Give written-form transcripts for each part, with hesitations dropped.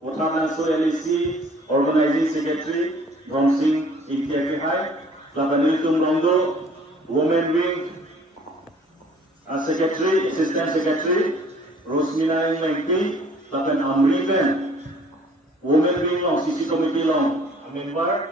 Otanaso LEC Organizing Secretary Dhon Singh Intiaki Hai, Lapanilitum Rondo, Women Wing Secretary, Assistant Secretary, Rosmina Inglempi, Lapan Amri Ben, Women Wing Long CC Committee Long, a member,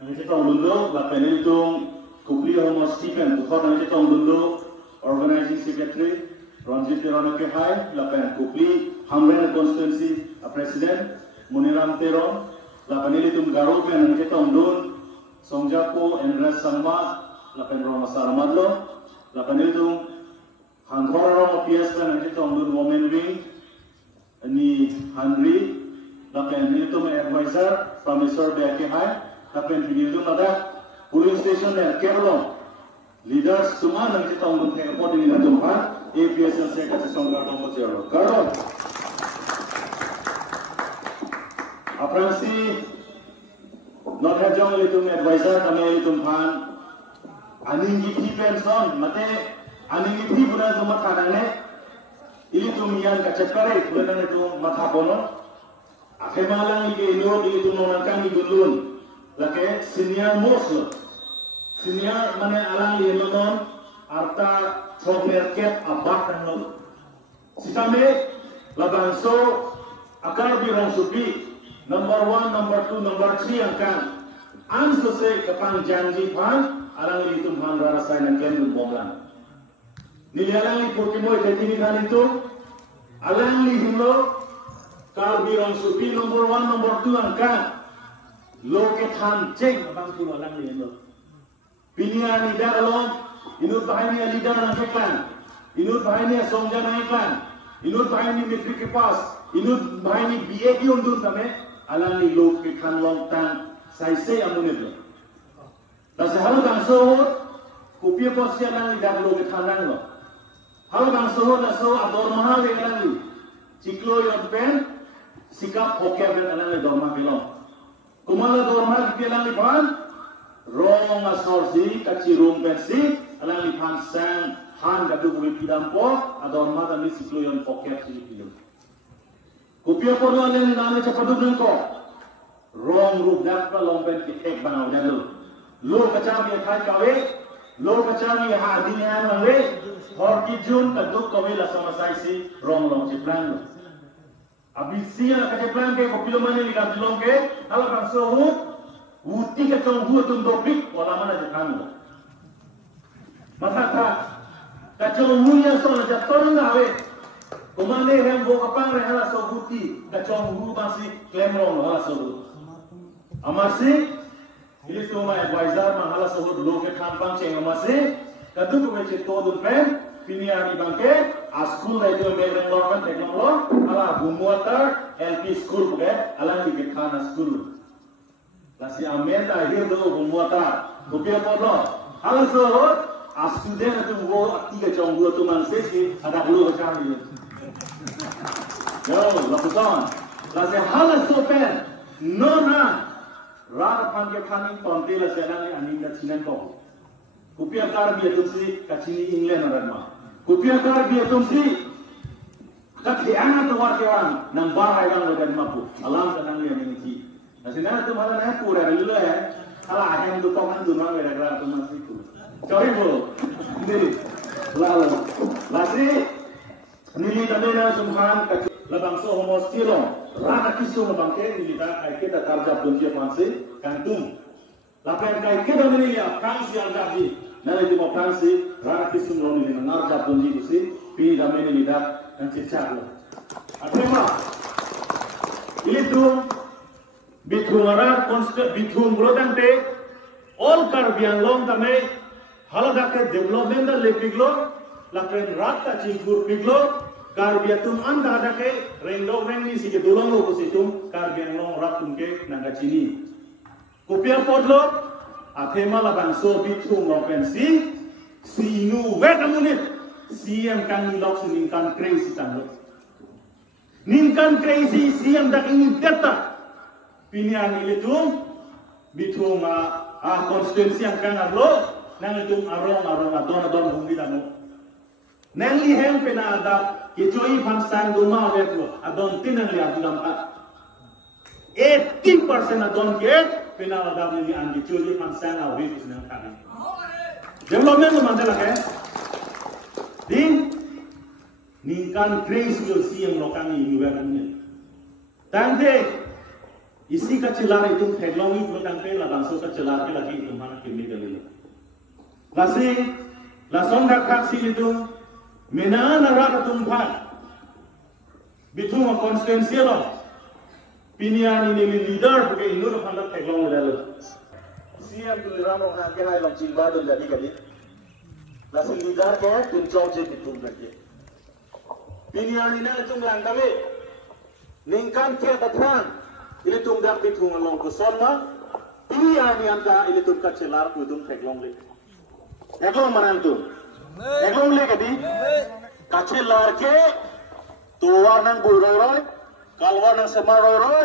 and it's on Lundo, Lapanilitum Kukli Homo Stephen, Utanajitom Lundo, Organizing Secretary, Ranjit Tiranake Hai, Lapan Kukli, Hamren Constituency, a President, Muniram Teron, Lapanilitum Garup and Anjetom Lun, Songjapo and Ras Sangma, Lapan Roma Saramadlo, Lapanilitum Hanhoro PS and Anjetom Lun Women Wing, Ni Henry, Lapanilitum Advisor, Professor Beake Hai, Lapanilitum Ada, Police Station and Kerala, Leaders Tuman Anjetom Lun Tekapot in Tumhan, APSL Secretary Songardo Motero. Gardo. Apransi not have jong litum advisor kami litum pan aning githi pension mate aning githi bulan tu mathadane ilitum yan kacakare bulan itu mathabono akhemalang ige inyo ilitum nonangkang igulun lake senior most senior mane alang linon arta thogner kep abak tanlo sitame labangso akar birong supi Number 1, number 2, number 3 angkan. Answer say kapang janji pan alang li tumhan rarasay ng ken bomlan. Nilalang li putimoy katini kan itu alang li himlo kalbirong supi number 1, number 2 angkan. Loket han ceng abang tu alang li himlo. Pilihan lidah along inut bahaya lidah ng keklan. Inut bahaya songja ng keklan. Inut bahaya mitri kepas. Inut bahaya BA undun tame. Alang ni lok ke kan long tang sai sei amunel. Nasa halo bang sohot kupia posya alang ni dak lok ke kan lang lo. Halo bang sohot na so ador mahal ke alang ni. Ciklo yon pen sikap hokia ben alang ni dorma belong. Kumala dorma ke alang ni pan rong asorsi kacirung pensi alang ni pan sang han gadu kubi pidampo ador mahal ni ciklo yon hokia sili pilih. Kupia porno alen name chapaduk nangko rong rup dakpa lompen ki ek banau jalu lo kacam ye khai kawe lo kacam ye ha din ya mangwe hor ki jun kaduk kawe la samasai si rong long chiplan abisia ka chiplan ke kopilo mane ni kam long ke ala kam so hu uti ka tong hu tum dopik wala mana jekan mata ta ka chong hu ya so la jaton na we Kumane hem bo kapang rehala so buti kacong hu masih klemrong hala so amasi ini semua advisor manghala so lo ke khampang cheng amasi kadu ko meche to dun pen piniani bangke a school na itu megreng lorman teknolog ala bumuatar LP school ke ala ni ke khana school lasi amenda hirdo bumuatar kopia podlo ala so a student tu wo akti kacong hu tu mansesi ada lo kacang Yo, lakukan. Lase halas sopen, nona. Rara panggil kami konti lase nang aning kacinan kau. Kupia kar biar tumsi kacini England orang. Kupia kar biar tumsi kaciana tu warkewan nang barai orang orang mampu. Alam senang dia meniki. Lase nana tu malah nak pura lula ya. Alah ahem tu kau kan tu mang gara-gara tu masih tu. Sorry bro. Ini lalu. Lase nili tadi na sumhan kacil labang so homo stilo rana kisu mabangke nili ta kai kita tarjab dunjia pansi kantum lapen kai kita nili ya kansi aljabi nali di mo kansi rana kisu mlo nili na narjab dunji kusi pi dame nili da kanci charlo atema ili tu bithumara constant bithum brodante all kar biang long tame halada ke development da lepiglo lapen rat ta cingkur piglo Karbiatum anda ada ke rendong rengi si ke dolong lo kusitum karbiang long ratum ke naga cini. Kupia podlo athema la bangso bitum lo pensi si nu wet amunit si yang kan nilok si ningkan crazy tanlo. Ningkan crazy si yang dak ingin data pinian ilitum bitum konstituensi yang kan arlo nang itum arong adon bumi tano. Nang lihem pena adap Kicoi pansang duma wetlo adon tinang lihat dalam 80% adon ke penal ada ni andi curi pansang awit isnang kami. Development tu mana lagi? Di ningkan grace yo siang lokang ini juga ni. Tante isi kecilar itu headlong itu tante lah bangsa kecilar lagi itu mana kini kali. Lason dak sini tu mena narak tumpat bitung konstituensi lo. Pinian ini leader pakai Indo depan teglong lelah. Siap tu ramong hake hai long cimba tu jadi kali. Langsung leader ke tuncau je bitung lagi. Pinian ini tu melang kami. Ningkan ke datang ini tu dak bitung long kuson ma. Pinian ini anda ini tu kacelar tu teglong le. Teglong mana tu? Teglong le kadi. Kacelar ke tuar nang buroi. Kalwar nang semaroi,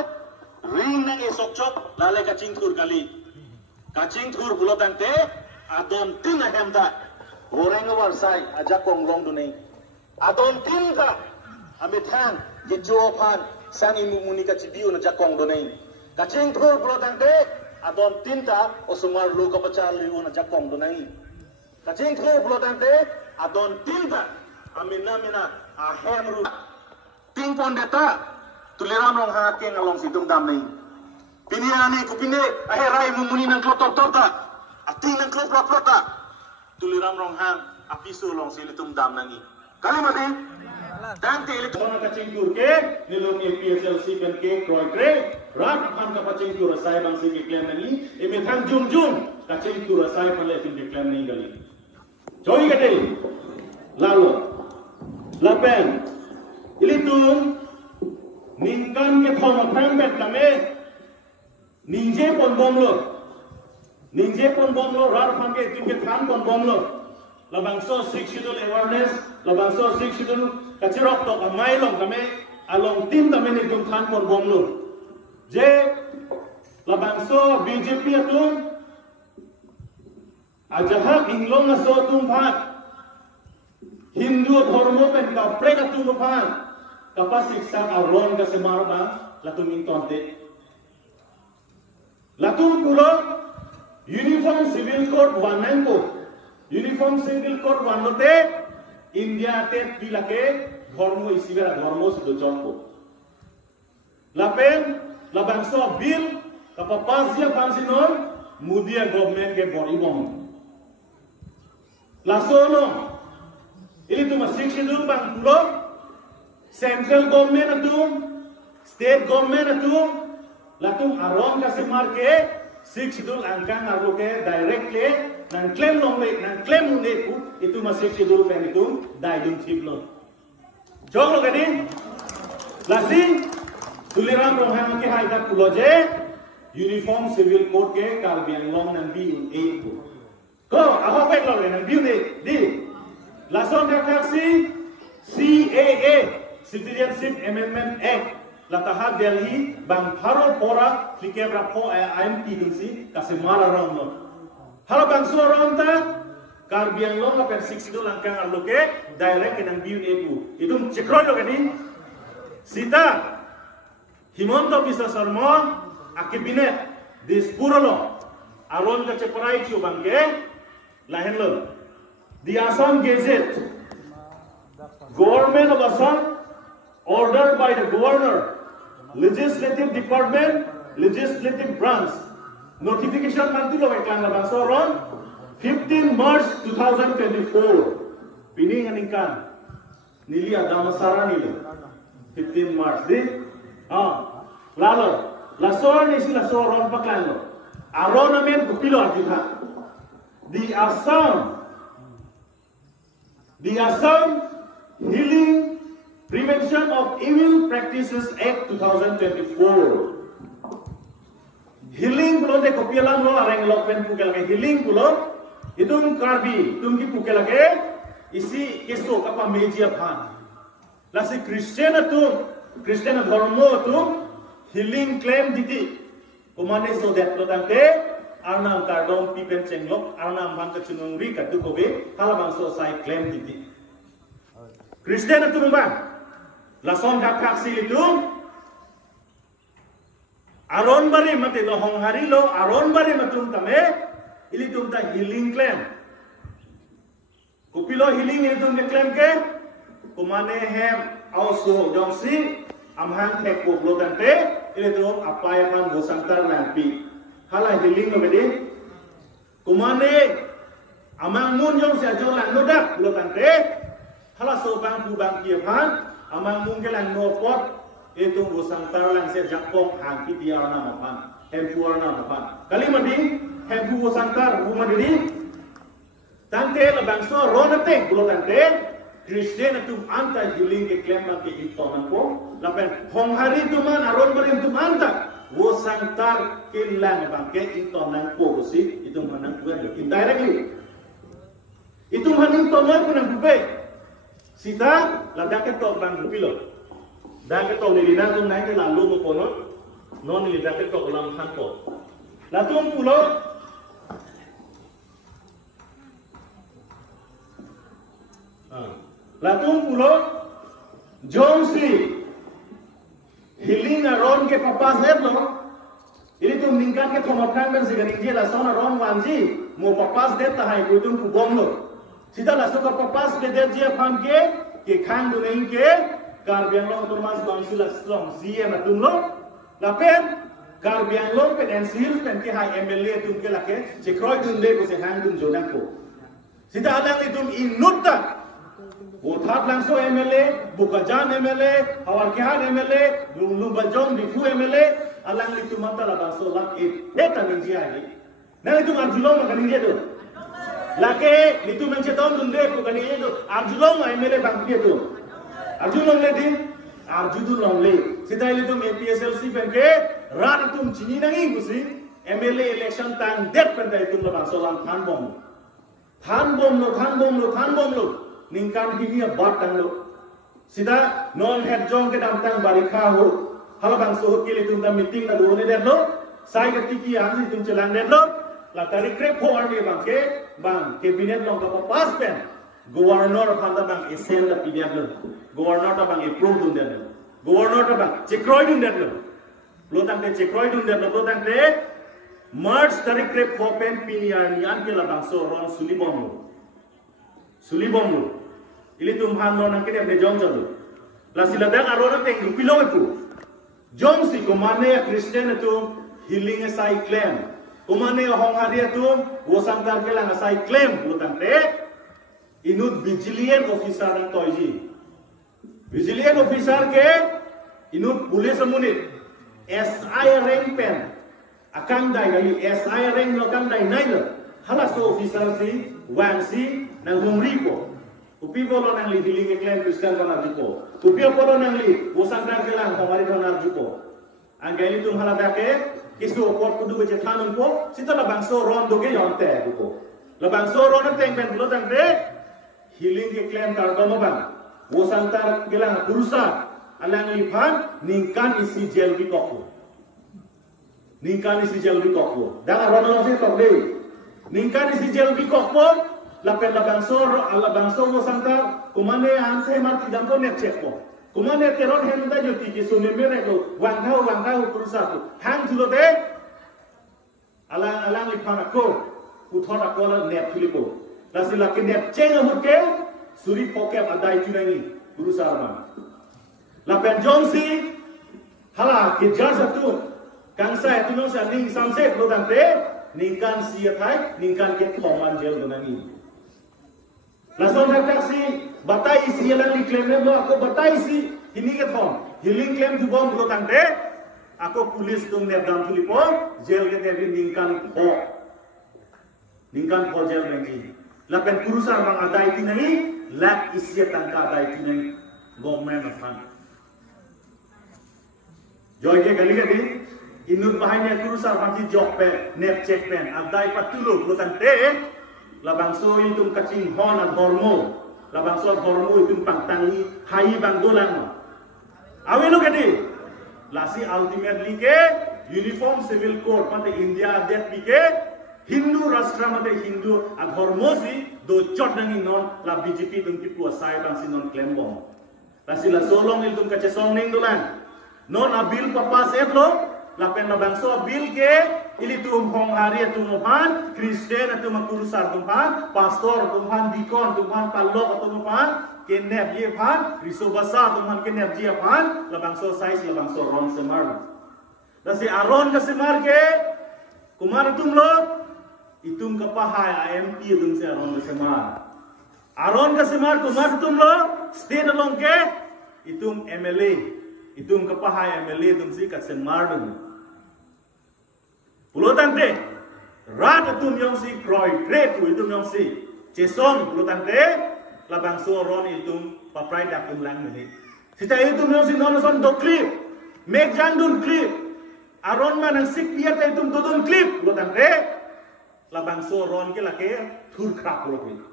ring nang esok cok, lalai kacing tur kali. Kacing tur bulat tante, adon tin ahem tak. Orang warsai, ajak kongrong tu ni. Adon tin tak, amit hang, jejopan, sang imu muni kacidiu najak kong tu ni. Kacing tur bulat tante, adon tin tak, osumar lu kapacar liu najak kong tu ni. Kacing tur bulat tante, adon tin tak, amina ahem ru. Ting pon data. Tuliram long hake ngalong situng dam ni. Piniani kupine aherai mumuni nang klotor torta. Ating nang klop ta. Tuliram long hang apisu long silitung dam nangi. Kali mati. Dan te itu orang kacing ke nilung PSLC kan ke kroy kre. Rat pan ka kacing kur sai bang sing iklan nangi. Eme thang jum kacing kur sai pan le tin iklan nangi gali. Joy kate. Lalu. Lapen. Ilitung ningkan ke thong phang bet lame ninje pon bom lo rar phang ke tin ke than pon bom lo labang so sexual awareness labang so sexual kachirok to amai long lame along tim lame ni tum than pon bom lo je labang so BJP atung ajahak inglong na so tum phat Hindu dharmo pen ka prek atung phat kapasik sang aron kasi marba latung intonte latung pulo uniform civil code uniform civil code wanote India te pilake dharmo isibera dharmo sudo chonko lapen labangso bill kapapasya pansinon mudia government ke boribong lasono ini tu masih schedule bang pulo Central government atum, state government atum, latung aron kasi marke, 6 schedule angkang aruke directly, nang claim nongle, nang claim nunde ku, itu masih schedule pen itu, daidung chiplo. Jong lo kani, lasi, tuliram rohang ke haidat puloje, uniform civil code ke kalbiang long nang biun ku. Ko, apa pek lo nang biun di, lason kaksi CAA. Citizenship Amendment Act latahar Delhi bang haro pora likebra po IMP dunsi kasi mara rondo haro bang so ronta karbiang lo ka per 6 do langkang aloke direct nang biun epu idum chekro lo kani sita Himonto Biswa Sarma akibinet dispuro lo aron ka cheprai chu bangke lahen lo the Assam Gazette Government of Assam ordered by the governor, legislative department, legislative branch. Notification mantulo may klang labang soron 15 March 2024. Pining aningkan nili adamasara nilo 15 March di. Lalo lasoran isi lasoron paklan lo. Aron namin kupilo artiha. The Assam Healing Prevention of Evil Practices Act 2024. Healing pulo de kopialan lo areng lokpen pukel ke healing pulo itung karbi tungki pukel ke isi keso kapa media phan lasi Christian dharmo tu healing claim diti umane so that lo tante arnam kardom pipen chenglok arnam ban ka chunungri ka dukobe halabang so sai claim diti Christian tu bang lason hak hak si itu aron bari mati lo hong hari lo aron bari matum tame ili tum ta healing claim kupilo healing ili tum claim ke kumane hem also jong si amhang tek ko lo tante ili tum apai pan go santar lampi hala healing lo bedi kumane amang mun jong si ajo lang no dak lo tante hala so bang pu bang kia pan amang mun ke lang no pot itu go santar lang se jakong hang ki dia na mapan hem puar na mapan kali madi hem pu go santar ru madi tante la bang so ro na te lo tante Christian tu anta healing ke claim ma ke itonan ko la pen hong hari tu man aron bari tu anta go santar ke lang bang ke itonan ko si itu manang kuat indirectly itu haning tonoy ko nang bube sita la daket to bang pilo daket to ni linan tum nai ke la lu mo kono non ni daket to lam han ko la tum pulo la tum pulo jonsi healing aron ke papas heblo ini tum ningkan ke thomapkan ben sigan inje la sona ron wanji mo papas det ta hai kutum ku bomlo sita la soka papas ke det je phan ke khang du nei ke kar biang long turmas council strong zie na tum lo la pen kar biang long pen ensil pen ke hai mla tum ke la ke je kroi dun le ko se hang dun jodan ko sita alang ni tum inutta वो थाट लांसो MLA बुकाजान MLA हवारकेहान MLA लुंगलु बजोंग दिफु MLA along लितु मता ला बांसो ला ए तनिंजी आगे ना लितु आर्जुलोंग कनिंजे दो लाके लितु मंचे तोन दुंदे को कनिंजे दो आर्जुलोंग MLA बांकिए दो आर्जुलोंग ले दिन आर्जुलोंग ले सिताई लितु APSLC पेनके रात तुम चिनी नंगी गुसी MLA इलेक्शन टाइम डेट पेनके तुम ला बांसो ला थान बम लो ningkan hini bat tang lo sida non head jong ke dam tang barikha ho hala bang so ke li tum da meeting na do ne der lo sai ka tiki an tum chelang der lo la tari krep ho ar ni bang ke cabinet long ka pass pen governor phanda bang esen da pdf lo governor ta bang approve dun der lo governor ta bang chekroi dun der lo tang te chekroi dun der lo tang te march tari krep ho pen piniar ni an ke la bang so ron sulibom lo ili tum han no nang kene jong jalo la sila dang arona teng pilo ku jong si ko mane Christian tu healing sai claim ko mane hong hari tu wo santar ke lang sai claim butan te inut vigilant officer nang toiji vigilant officer ke inut police munit SI rank pen akang dai gali SI rank no kang dai nai lo hala so officer si wan si nang humri ko upi bolo nang li healing claim Christian ko na juko upi bolo nang li wo santar ke lang hongari ko na juko ang gali tum hala dake kisu opot kudu ke thanun ko sita la bangso ron do ke yon te ko la bangso ron teng ben lo tang de healing ke claim tar do bang wo santar ke lang purusa alang li phan ningkan isi jail bi ko ningkan isi jail bi ko da ron lo se ko de ningkan isi jail bi ko lapen la bangso wo santar kumane anse mar tidam ko net check ko kumane teron henda joti ki sone mere ko wang thau purusa ko hang thulo de alang li phana ko uthora ko la net thulipo la sila ke net cheng amut ke suri poke adai chunangi purusa ma lapen jongsi hala ke jar satu kangsa etuno sa ning samse lo dante ningkan sia thai ningkan ke thoman jel donani lason taksi batai isi yang di claim lo aku batai isi ini ke thom healing claim tu bom lo tangte aku polis tum ne dam tulipo jail ke te ningkan ko jail mengi lapen purusa bang adai tinai lak isi tangka adai tinai government of fund joy ke gali ke di inut bahaya purusa bang jok pe nep check pen adai patulu lo tangte labangso itu kacing hon at hormo labangso hormo itu pangtangi hai bang dolan awe lo kedi lasi ultimately ke uniform civil code mate India det pike Hindu rashtra mate Hindu at hormo si do chot nangi non la BJP tum ki pu asai bang si non claim bom lasi la solong itu kace song ning dolan non a bill papas et lo lapen la bangso bil ke ili tum hong hari tumhan Kristen tum kurusar tumhan pastor tumhan dikon tumhan palok tumhan kenep ye phan riso basa tumhan kenep je phan la bangso size la bangso ron semar dasi aron ka semar ke kumar tum lo itum ka pahai IMP tum se aron ka semar aron ka semar kumar tum lo state along ke itum MLA itum ka pahai MLA tum si ka semar dum Pulutante, rat atum yong si kroi great itum yong si Jason pulutante labang so ron itum paprai dak tum lang mili. Sita itum yong si nonoson do clip, make jandun clip, aron man ang sik piat itum dodon clip pulutante labang so ron ke lake thur krak pulutante.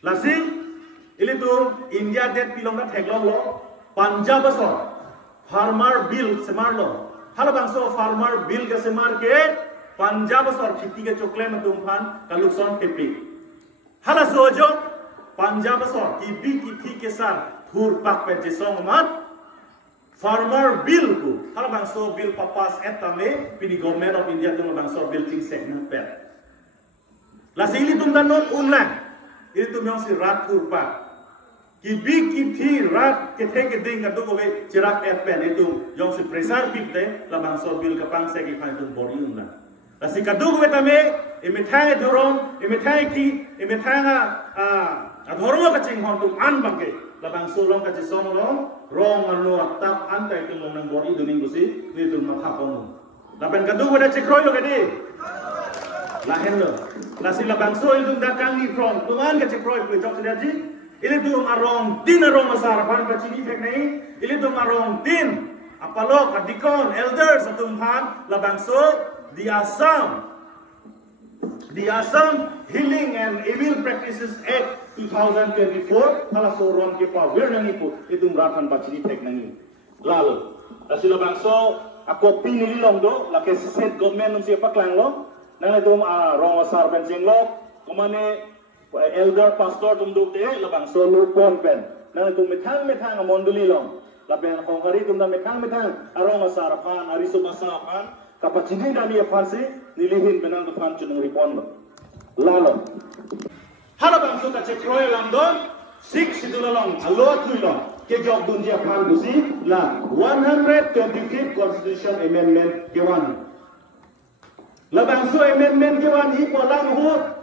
Lasi ilitum India det pilong na theglong lo Punjab asor farmer bill semar lo. Halo bangso farmer bill ke semar ke Punjab sor khiti ke chokle में तुमफान kalukson tepi. Hala sojo Punjab sor ki bi ki thi ke sar thur pak pe jesong mat farmer bill ku hala bangso bill papas etame pini government of India tum bangso bill ting segment pe. La sili tum dan non unla ini tum yang si rat thur pak ki bi ki thi rat ke the ke ding ka do we chirak et pen itu yong si presar big de la bang so bil ka pang se ki phan tum bori un la la si ka do we tame e mithai dorom e mithai ki e mithai a dhormo ka ching hon tum an bang ke la bang so long ka chi song long rong an lo tap an tai tum long nang bori duning gusi ni tum ma tha pom la ben ka do we da chikroi lo ka di la hen lo la si la bang so il tum da kang ni from tum an ka chikroi ku jok se ji Ili tu marong tin arong masar pan pacini tek nei ili tu marong tin apalok adikon elders atum han labangso the Assam Healing and Evil Practices Act 2024 hala soron ke pa wer nangi pu itu merapan pacini tek nangi lalu asila bangso ako pinili long do la ke state government num siapa klang lo nang itu rong masar benjing lo komane elder pastor tum duk te labang so lu pon pen nang tum methang monduli long laben hong hari tum da methang arong asarapan ariso masapan kapachini da mi afansi nilihin benang fan chunung ripon lo lalo hala bang so ka che kroy lam don sik sidula long alo thui long ke jok dun dia fan gusi la 125th constitution amendment kewan labang so amendment kewan hi polang hut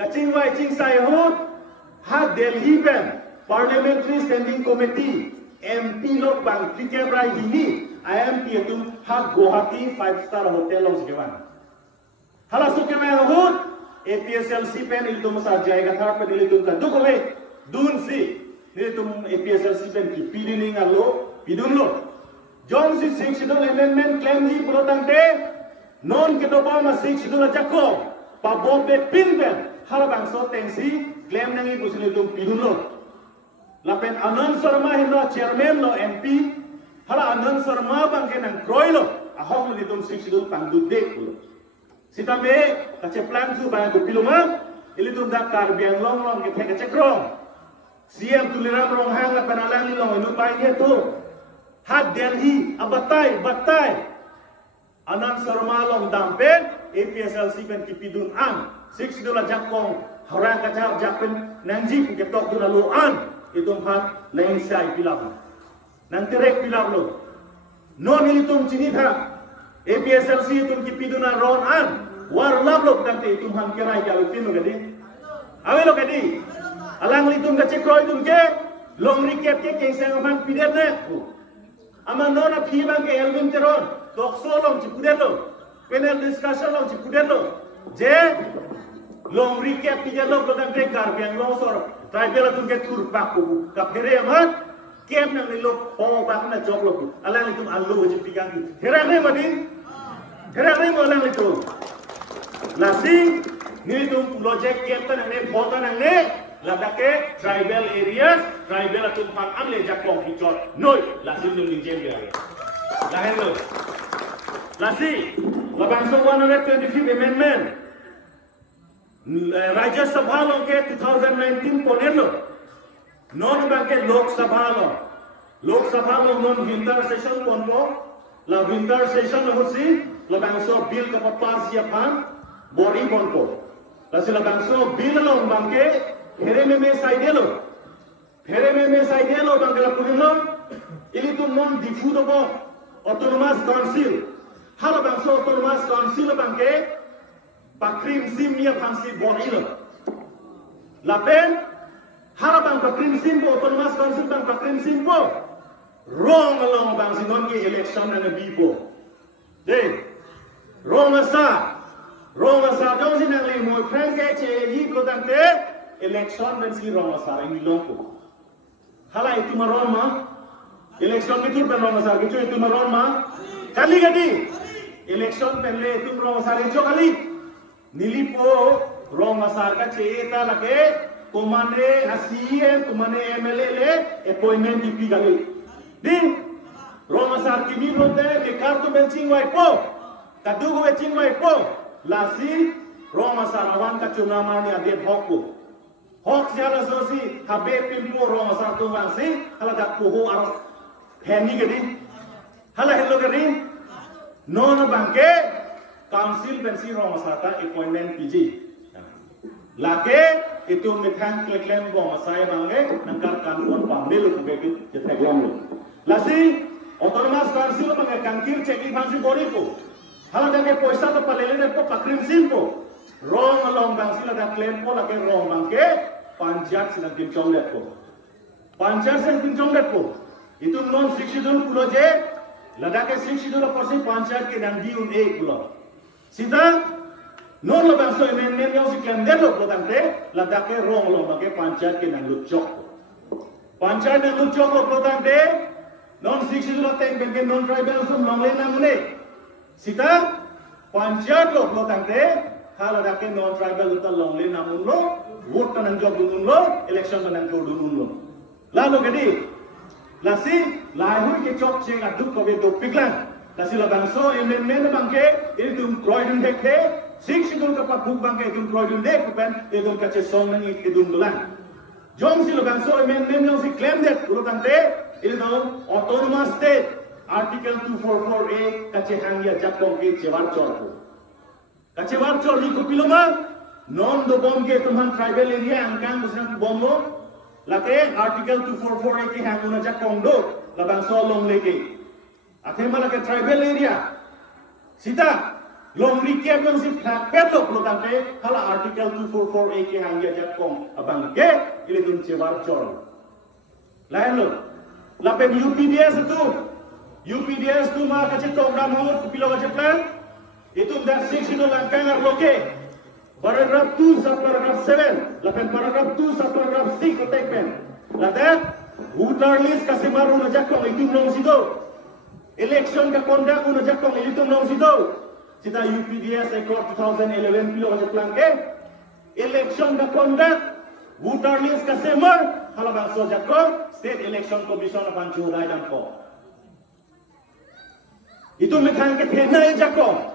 Kacing wai cing saya hut ha Delhi pen Parliamentary Standing Committee MP lok bang tikebra hini IMP itu ha Guwahati 5-star hotel long sekewan hala suke mai hut APSLC pen itu masa jayga thar pen itu kan dukowe dun si ni itu APSLC pen ki pidining allo pidun lo John si 6 schedule amendment claim di pulotante non ke do pa ma 6 schedule jakko pa bobe pin pen hala bang so tensi claim nangi busili tum pidun lo lapen Anand Sharma hindo chairman lo MP hala Anand Sharma bang ke nang kroi lo ahok lo tum siksidul pang dudek lo sitabe kache plan tu bang ko piluma ili tum da kar biang long ke thek kache krong CM tuliram rong hang la panalang ni long inu pai ke tu ha Delhi batai Anand Sharma long dampen APSLC pen ki pidun an 6 dola jakong orang kacau jakpen nanji ke tok tu lalu an itu han nang sai pilap nang terek pilap lo non ini tum cini tha APSLC tum ki piduna ron an war lab lo tante itu han kerai ka utin lo gadi awe lo gadi alang li tum ka chekroi tum ke long recap ke sang han pidet ne ama nona phi bang ke elvin teron tok so long chipudet lo panel discussion long chipudet lo je long recap tiga log dan dekar yang long sor tribal tu ke tur baku ka phere amat kem nang log ho bak na job log alang itu allu wajib tigang hera ne madin hera ne mo alang itu nasi ni tu project kem tan ne phota nang ne ladake tribal areas tribal tu pan amle jakong hijot noi lazim dum ni jem ya lahen lo nasi labang so 125th amendment Rajya Sabha lo ke 2019 ponen lo non bang ke Lok Sabha lo non winter session pon lo la winter session lo si la bangso bill ka papas ya pan bori bonko la si la bangso bill lo bangke here me side lo bangke la purino ili tu non difudo bo autonomous council hala bangso autonomous council bangke pakrim sim ya pansi bori lo la pen hala bang pakrim sim bo autonomous council bang pakrim sim bo wrong along bang sinon ki election na bibo de wrong asa jong sinang li mo kran ke che yi ko dante election ben si wrong asa ni longko hala itu maron ma election kitur ben wrong asa kitu itu maron ma kali gadi election ben le itu wrong asa kitu kali nilipo wrong asa ka che ta lake kumane asiem kumane MLA le appointment di gali din Roma sar kimi ronde ke kartu benching wai po kadugo benching wai po lasi Roma sar awan ka chunama ni ade hokku hok jala sosi habe pimpo Roma sar tu wangsi hala da poho ar heni gedi hala hello gedi non banke council bensi Roma sar ta appointment PG lake itu mithan klem bo masai bange nangkar kanun pamde lu ke jetheglom lu lasi autonomous council bange kankir cheki phansi bori ko hala dage poisa to palele ne po pakrim sim ko wrong along bang sila da claim ko lage wrong bange panjat sila dim chong let ko panjat sen dim chong let ko itu non sikshidul kulo je ladake sikshidul porsi panjat ke nang diun e kulo sida non lo bangso men yo si claim de lo tante ladake wrong lo bange panjat ke nang lu chok panjat nang lu chok lo tante non sikshidul teng ben non tribal sum longle namune sita panjat lo tante hala dake non tribal uta longle namun lo vote nang job dun lo election nang ko dun lo lalu gadi lasi lahu ke chok cheng aduk ko be do piklan lasi la bangso men bangke ini tum kroidun dekhe sikshidul ka pak bangke tum kroidun dek pen edun ka che song nang edun bulan jom si lo bangso men yo si claim that ulo tante ini do autonomous state article 244A kache hangya jakong ke chewar chor ko kache war chor ni ko piloma non do bom ke tumhan tribal area angkang busang bom lo lake article 244A ke hanguna jakong do labang so long leke athema lake tribal area sita long rike bang si pet lo lo tante hala article 244A ke hangya jakong abang ke ile dun chewar chor lain lo lape UPDS tu ma kache program ho pilo kache plan itu dah 6 itu langkang arloke paragraph 2 sub paragraph 7 lapen paragraph 2 sub paragraph 6 ko tekpen lada voter list ka semaru na jakong itu nom sido election ka conduct na jakong itu nom sido sita UPDS Accord 2011 pilo kache plan ke election ka conduct voter list ka semar hala bangso jakong state election commission apan churai dam ko itu metang ke thena jakong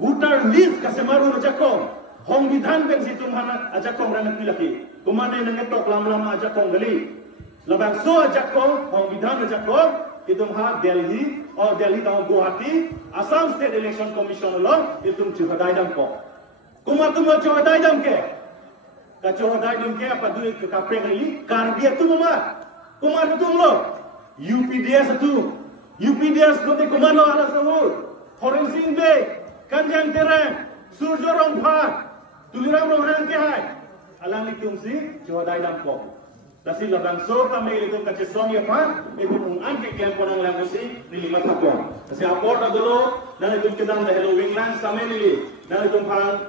voter list ka semaru na jakong hongbidan ben situ mana jakong ran pilaki kumane nang tok lam jakong gali labang so jakong hongbidan jakong itu ha Delhi tahu Guwahati Assam State Election Commission lo itu chuhadai dam ko kumatu mo chuhadai dam ke ka chuhadai dam ke apa duit ke kapre gali kardia tu mama kumar tu lo UPDS ko te kumano ala sahur Foreign Sing Be Kanjang Terang Surjo Rongpha Tuliram Ronghang ke hai alang likum si chuhadai dam ko dasi labang so kami itu kace song ya pa itu ungan ke kian ponang lang si nilima thako dasi aport adulo dan itu kedam da hello wingland same nili dan itu phang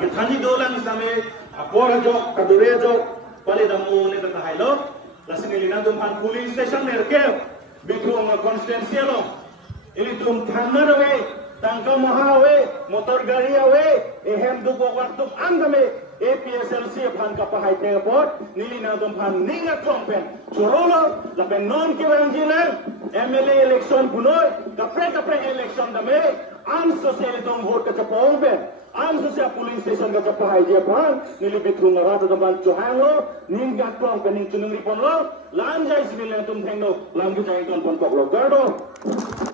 ke thani dolang same aport jo kadure jo pale damu ne ta hailo dasi nili na dum phang police station ne ke bitung constituency lo ili tum thanar we tangka mahawe motor gari awe ehem du waktu angame APSLC phan ka pahai te pot nili na dum phan ninga trompen chorolo la pen non ke wanjina MLA election bunoi kapre election dame an social dom vote ka chapong ben an social police station ka chapahai je phan nili bitung ra to ban chohango ninga trompen ning chunung ripon lo lan jai sinile tum thengno lam ju jai ton pon pok lo gardo